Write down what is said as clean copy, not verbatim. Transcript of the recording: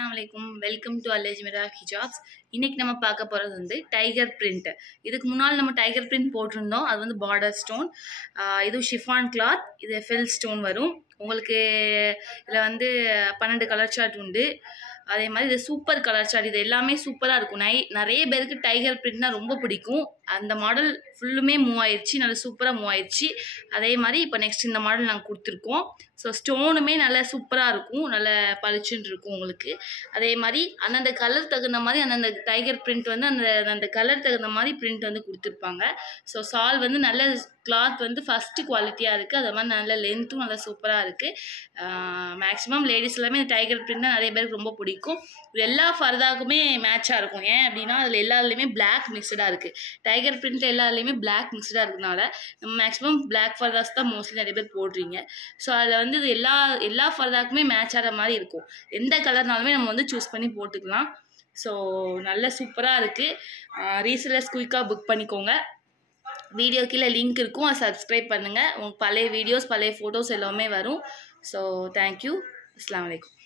Assalamualaikum. Welcome to Al-Ajmira Hijabs. இன்னைக்கு நம்ம பார்க்க போறது வந்து டைகர் பிரிண்ட். இதுக்கு முன்னால நம்ம டைகர் பிரிண்ட் போட்டிருந்தோம். அது வந்து பார்டர் ஸ்டோன். இது ஷிஃபான் கிளாத். இது ஃபில் ஸ்டோன் வரும். உங்களுக்கு இதில் வந்து 12 கலர் சார்ட் உண்டு. அதே மாதிரி இது சூப்பர் கலர் சார்ட். இது எல்லாமே சூப்பராக இருக்கும். நிறைய பேருக்கு டைகர் பிரிண்ட்னா ரொம்ப பிடிக்கும். அந்த மாடல் ஃபுல்லுமே மூவ் ஆயிடுச்சு, நல்லா சூப்பராக மூவ் ஆயிடுச்சு. அதே மாதிரி இப்போ நெக்ஸ்ட் இந்த மாடல் நாங்கள் கொடுத்துருக்கோம். ஸோ ஸ்டோனுமே நல்லா சூப்பராக இருக்கும், நல்லா பளிச்சுன்னு இருக்கும் உங்களுக்கு. அதே மாதிரி அந்தந்த கலர் தகுந்த மாதிரி அந்தந்த டைகர் பிரிண்ட் வந்து அந்த கலர் தகுந்த மாதிரி பிரிண்ட் வந்து கொடுத்துருப்பாங்க. ஸோ சால் வந்து நல்ல கிளாத் வந்து ஃபஸ்ட்டு குவாலிட்டியாக இருக்குது. அது மாதிரி நல்ல லென்த்தும் நல்லா சூப்பராக இருக்குது. மேக்ஸிமம் லேடிஸ் எல்லாமே இந்த டைகர் பிரிண்ட் தான் நிறைய பேருக்கு ரொம்ப பிடிக்கும். எல்லா ஃபர்தாக்குமே மேட்சாக இருக்கும். ஏன் அப்படின்னா அதில் எல்லாத்துலேயுமே பிளாக் மிக்சடாக இருக்குது. டைகர் பிரிண்ட் எல்லாத்துலேயுமே பிளாக் மிக்சடாக இருக்கிறதுனால நம்ம மேக்ஸிமம் பிளாக் ஃபர்தாஸ் தான் மோஸ்ட்லி நிறைய பேர் போடுறீங்க. ஸோ அதில் வந்து இது எல்லா ஃபர்தாக்குமே மேட்ச் ஆகிற மாதிரி இருக்கும். எந்த கலர்னாலுமே நம்ம வந்து சூஸ் பண்ணி போட்டுக்கலாம். ஸோ நல்ல சூப்பராக இருக்குது. ரீசெல்லர்ஸ் குயிக்காக புக் பண்ணிக்கோங்க. வீடியோ கீழே லிங்க் இருக்கும், அதை சப்ஸ்கிரைப் பண்ணுங்கள். உங்களுக்கு பழைய வீடியோஸ் பழைய ஃபோட்டோஸ் எல்லாமே வரும். So thank you. அஸ்ஸலாமு அலைக்கும்.